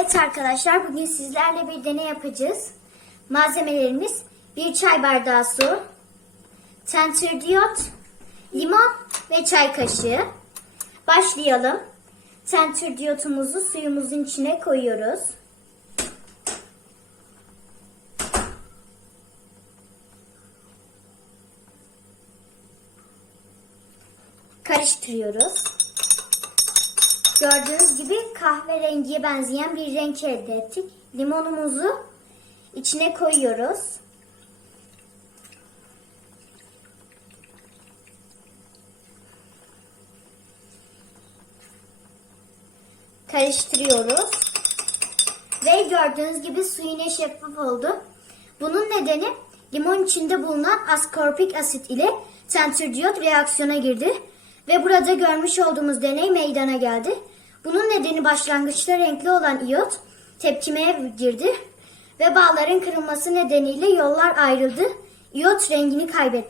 Evet arkadaşlar bugün sizlerle bir deney yapacağız. Malzemelerimiz bir çay bardağı su, tentürdiyot, limon ve çay kaşığı. Başlayalım. Tentürdiyotumuzu suyumuzun içine koyuyoruz. Karıştırıyoruz. Gördüğünüz gibi kahverengiye benzeyen bir renk elde ettik. Limonumuzu içine koyuyoruz. Karıştırıyoruz. Ve gördüğünüz gibi su yine şeffaf oldu. Bunun nedeni limon içinde bulunan askorpik asit ile tentürdiyot reaksiyona girdi. Ve burada görmüş olduğumuz deney meydana geldi. Bunun nedeni başlangıçta renkli olan iyot tepkimeye girdi. Ve bağların kırılması nedeniyle yollar ayrıldı. İyot rengini kaybetti.